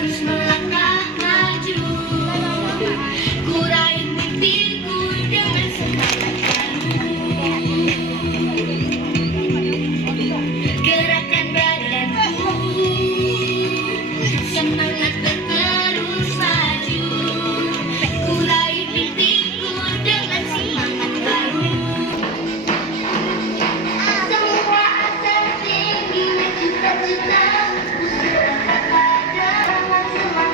terus melangkah maju. Ku raih mimpiku dengan semangat baru. Gerakan badanku, semangat terus maju. Ku raih mimpiku dengan semangat baru. Semua asa tinggi dan cita-cita ku serahkan pada semangat.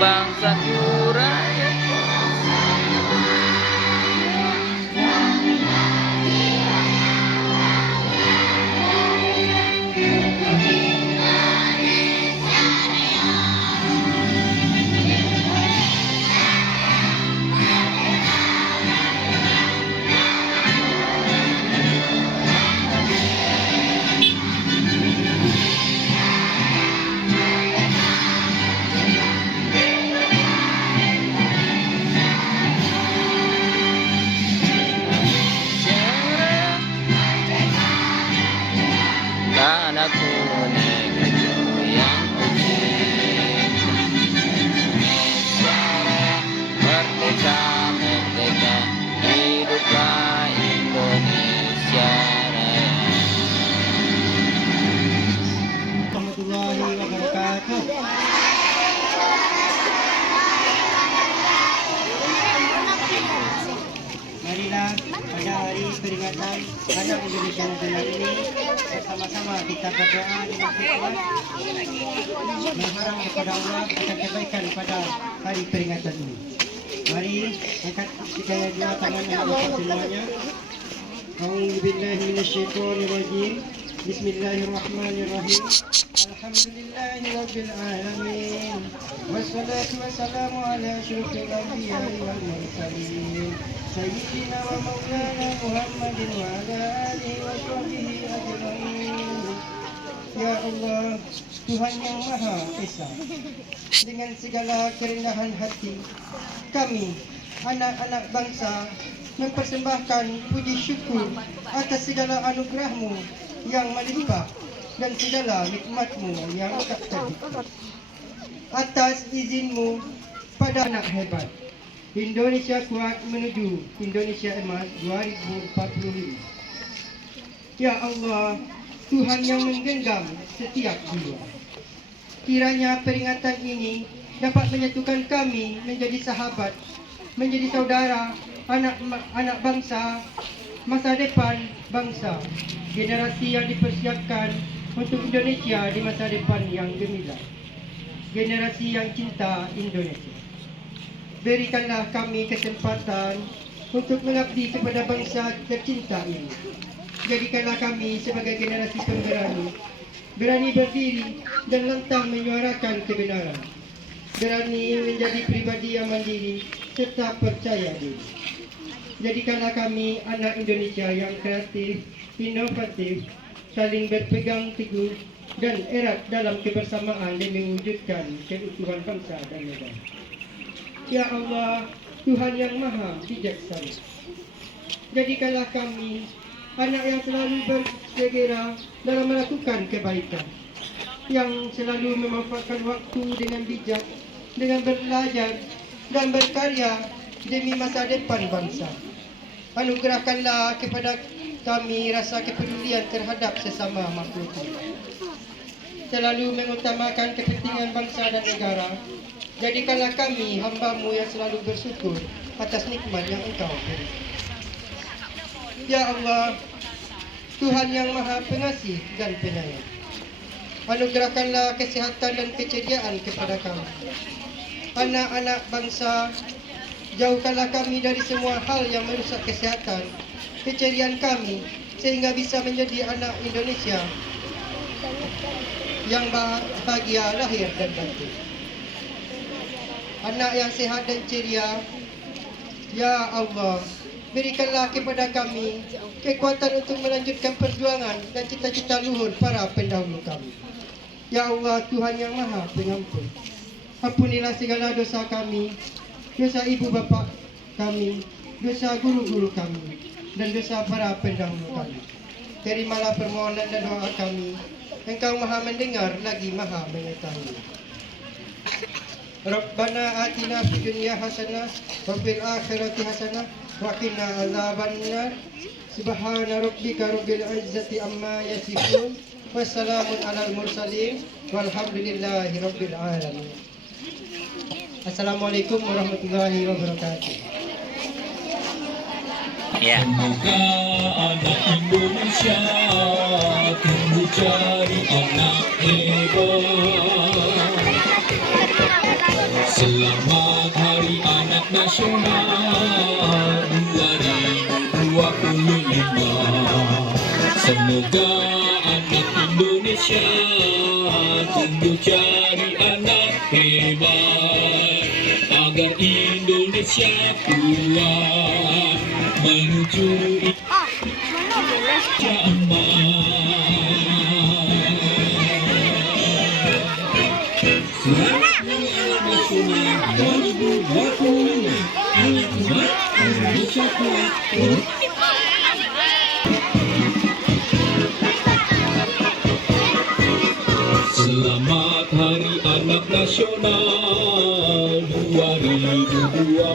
bangsa Juraya. Tanahku negeriku yang tercinta, merdeka, merdeka, hiduplah Indonesia Raya. Warahmatullahi wabarakatuh. Marilah pada hari peringatan Anak Indonesia Nasional ini bersama-sama kita berdoa dengan ikhlas mengharap kepada Allah akan kebaikan pada hari peringatan ini. Mari angkat sekaya dua tangan Allah semuanya. A'udzubillahi minasyaitonirrajim. Bismillahirrahmanirrahim. Alhamdulillahirabbil alamin. Wassalatu wassalamu ala asyrofil anbiya'i wal mursalin. Sayyidina wa maulana Muhammadin wa ala alihi wa sahbihi ajma'in. Ya Allah, Tuhan yang Maha Esa, dengan segala kerendahan hati, kami, anak-anak bangsa, mempersembahkan puji syukur atas segala anugerah-Mu yang melimpah dan segala nikmat-Mu yang tak terhitung. Atas izin-Mu pada anak hebat, Indonesia kuat menuju Indonesia Emas 2045. Ya Allah, Tuhan yang menggenggam setiap jiwa, kiranya peringatan ini dapat menyatukan kami menjadi sahabat, menjadi saudara, anak bangsa, masa depan bangsa, generasi yang dipersiapkan untuk Indonesia di masa depan yang gemilang, generasi yang cinta Indonesia. Berikanlah kami kesempatan untuk mengabdi kepada bangsa tercinta ini. Jadikanlah kami sebagai generasi pemberani, berani berdiri dan lantang menyuarakan kebenaran, berani menjadi pribadi yang mandiri serta percaya diri. Jadikanlah kami anak Indonesia yang kreatif, inovatif, saling berpegang teguh dan erat dalam kebersamaan demi mewujudkan keutuhan bangsa dan negara. Ya Allah, Tuhan yang Maha Bijaksana, jadikanlah kami anak yang selalu bersegera dalam melakukan kebaikan, yang selalu memanfaatkan waktu dengan bijak, dengan belajar dan berkarya demi masa depan bangsa. Anugerahkanlah kepada kami rasa kepedulian terhadap sesama makhluk, selalu mengutamakan kepentingan bangsa dan negara. Jadikanlah kami hamba-Mu yang selalu bersyukur atas nikmat yang Engkau beri. Ya Allah, Tuhan yang Maha Pengasih dan Penyayang, anugerahkanlah kesihatan dan keceriaan kepada kami, anak-anak bangsa. Jauhkanlah kami dari semua hal yang merusak kesihatan, keceriaan kami, sehingga bisa menjadi anak Indonesia yang bahagia lahir dan batin. Anak yang sehat dan ceria. Ya Allah, berikanlah kepada kami kekuatan untuk melanjutkan perjuangan dan cita-cita luhur para pendahulu kami. Ya Allah, Tuhan yang Maha Pengampun, ampunilah segala dosa kami, dosa ibu bapa kami, dosa guru-guru kami, dan dosa para pendahulu kami. Terimalah permohonan dan doa kami. Engkau Maha mendengar lagi Maha mengetahui. Rabbana atina fid dunya hasanah wa fil akhirati hasanah wa qina adzabannar. Subhana rabbika rabbil izzati amma yasifun. Wassalamun alal mursalin walhamdulillahi rabbil alamin. Assalamualaikum warahmatullahi wabarakatuh. Ya. Semoga anak Indonesia tumbuh jadi anak hebat, Selamat Hari Anak Nasional 2025. Semoga anak Indonesia tumbuh jadi anak hebat, agar Indonesia kuat menuju Indonesia Selamat Hari Anak Nasional 2025. Anak kuat, Indonesia kuat. Selamat Hari Anak Nasional 2025.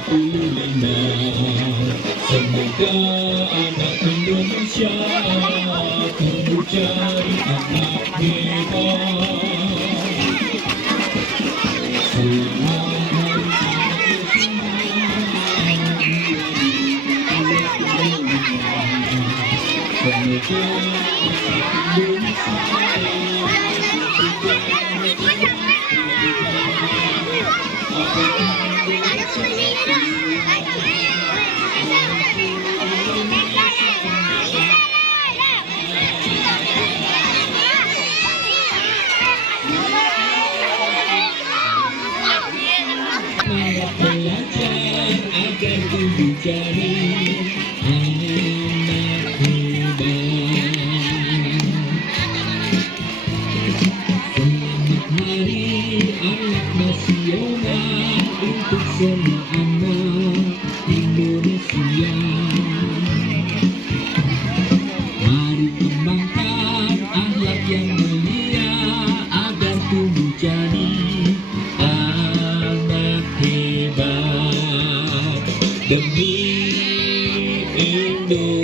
Semoga anak Indonesia tumbuh jadi anak hebat. Selamat Hari Anak Nasional 2025. Belajar agar tumbuh jadi anak hebat. Selamat Hari Anak Nasional untuk semua anak Indonesia. Mari kembangkan akhlak yang mulia agar tumbuh jadi anak hebat demi Indonesia.